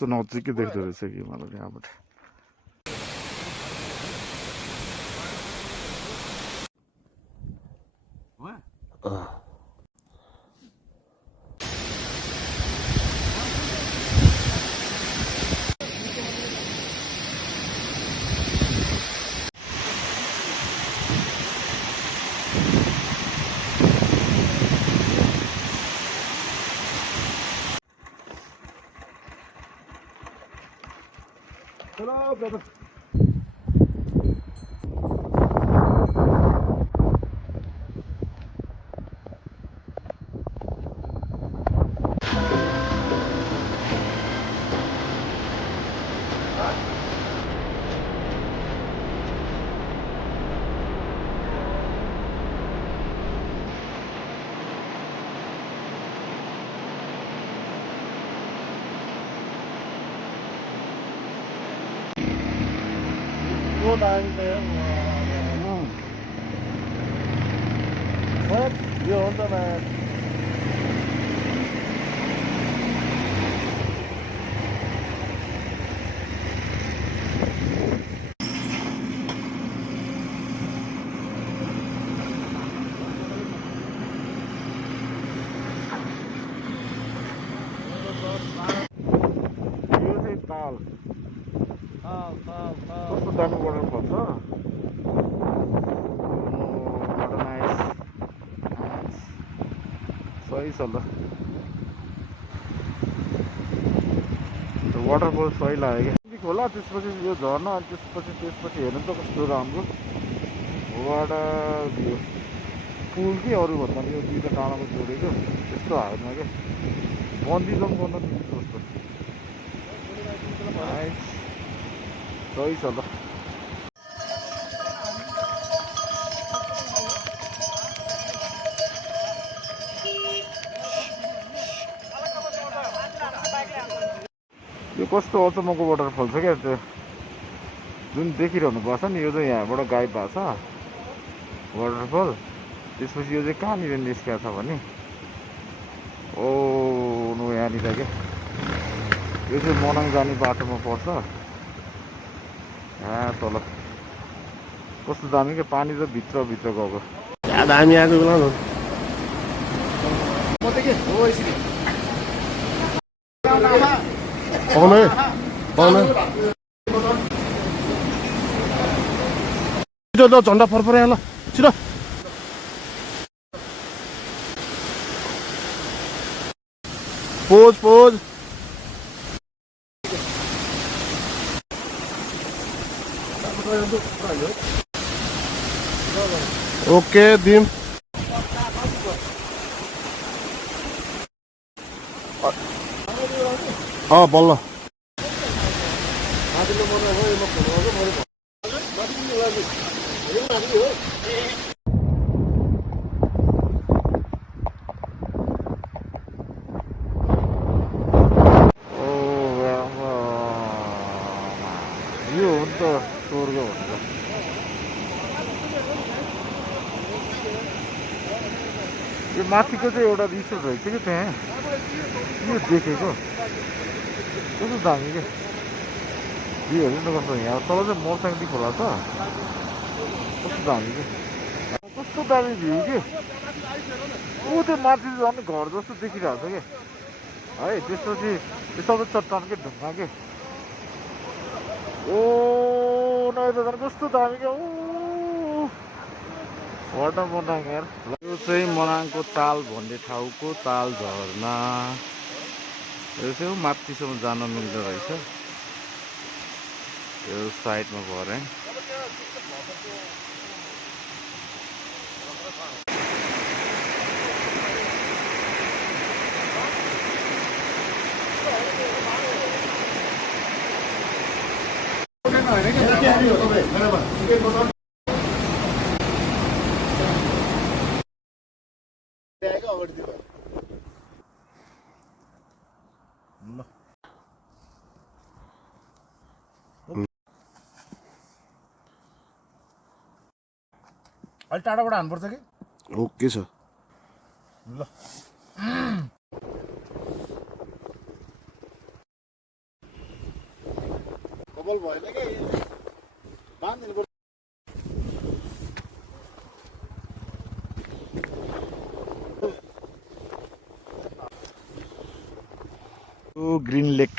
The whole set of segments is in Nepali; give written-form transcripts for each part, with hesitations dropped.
कस्तो नजिकै देख्दो रहेछ कि मलाई यहाँबाट। Hello, brother. What? You on the man? Tal. Kस्तो दामी वाटरफल छ। What a nice. सही छ ल। वाटरफल सही लाग्यो क्या। खोला त्यसपछि यो झर्ना अनि त्यसपछि हेर्नु त कस्तो राम्रो। What a view. पुल कि अरू भन्दा यो दुईटा डाँडामा जोडेको त्यस्तो हालमा क्या। बन्दी जम्प गर्न मिल्छ जस्तो। सही छ ल। यो कस्तो अचम्मको वाटरफल छ क्या। त्यो जुन देखिरहनु पर्छ नि यो चाहिँ यहाँबाट गायब भएको छ वाटरफल। त्यसपछि यो चाहिँ कहाँनिर निस्किएको छ भने ओ नो यहाँनिर क्या। यो चाहिँ मनाङ जाने बाटोमा पर्छ। यहाँ तल कस्तो दामी क्या। पानी त भित्र गएको। दामी आएको बेला छिटो झन्डा फरफर यहाँ ल छिटो। पोज ओके दिम। बल्ल यो हो नि त स्वर्ग भन्छ। यो माथिको चाहिँ एउटा रिसोर्ट रहेछ कि त्यहाँ यो देखेको कस्तो दामी क्या। भ्यू हेर्नु न कस्तो। यहाँ तल चाहिँ मर्साङटी खोला छ। कस्तो दामी क्या। कस्तो दामी भ्यू के। ऊ त्यो माथि झन् घर जस्तो देखिरहेको छ क्या है। त्यसपछि त्यो सबै चट्टानकै ढुङ्गा के। ओ नयाँ त झन् कस्तो दामी क्या। वाटर मनाङ यार। यो चाहिँ मनाङको ताल भन्ने ठाउँको ताल झरना। यो चाहिँ माथिसम्म जान मिल्दो रहेछ। यो साइडमा भरे अलि टाढाबाट हान्नुपर्छ कि। ओके छ ल डबल भएन कि बाँधिदिनु ग्रीन लेक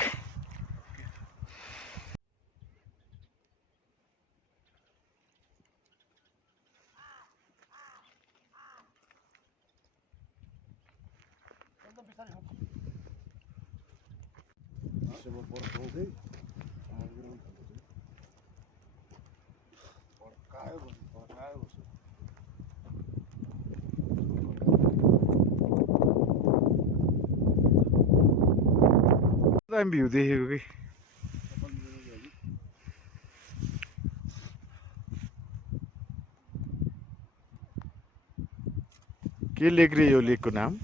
दामी भ्यू देखेको कि के लेक रे यो लेकको नाम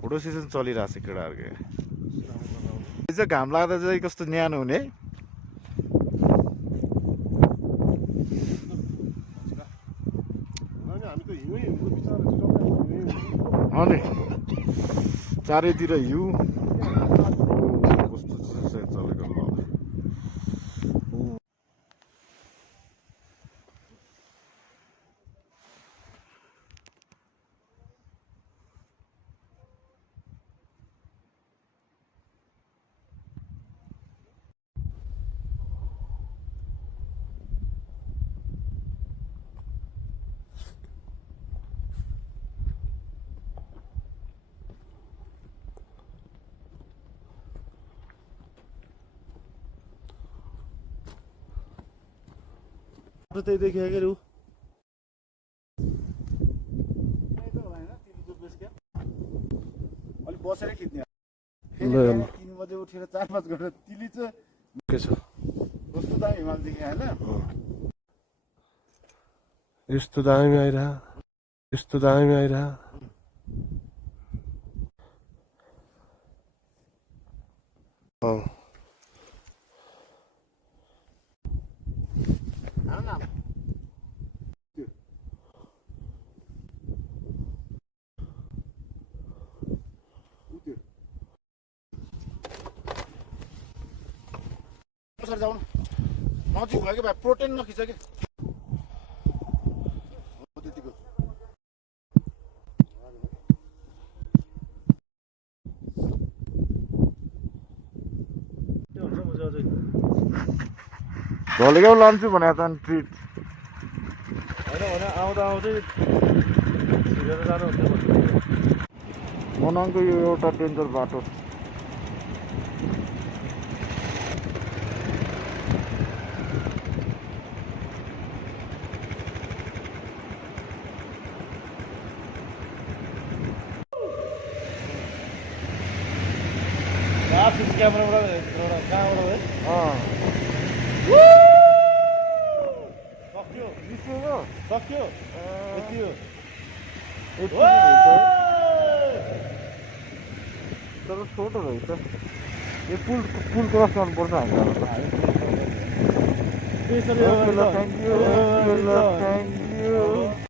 फोटो सेसन चलिरहेको छ केटाहरूको चाहिँ घाम लाग्दा चाहिँ कस्तो न्यानो हुने अनि चारैतिर हिउँ कस्तो चलेको ल त्यही देखियो के रु अलिक बसेर खिच्ने 3 बजे उठेर 4-5 घन्टा तिली चाहिँ के छ कस्तो दामी हिमाल देखे हैन यस्तो दामी आइरा सर जाऊ नजिक भयो कि भाइ प्रोटिन नखिच कि त्यतिको ढलेगाउँ लान्छु भने त ट्रिट होइन आउँदा आउँदै छिरेर जानुहुन्छ मनाङको यो एउटा डेन्जर बाटो क्यामेराबाट कहाँबाट सक्यो यति हो तर छोटो रहेछ यो पुल क्रस गर्नुपर्छ हामीलाई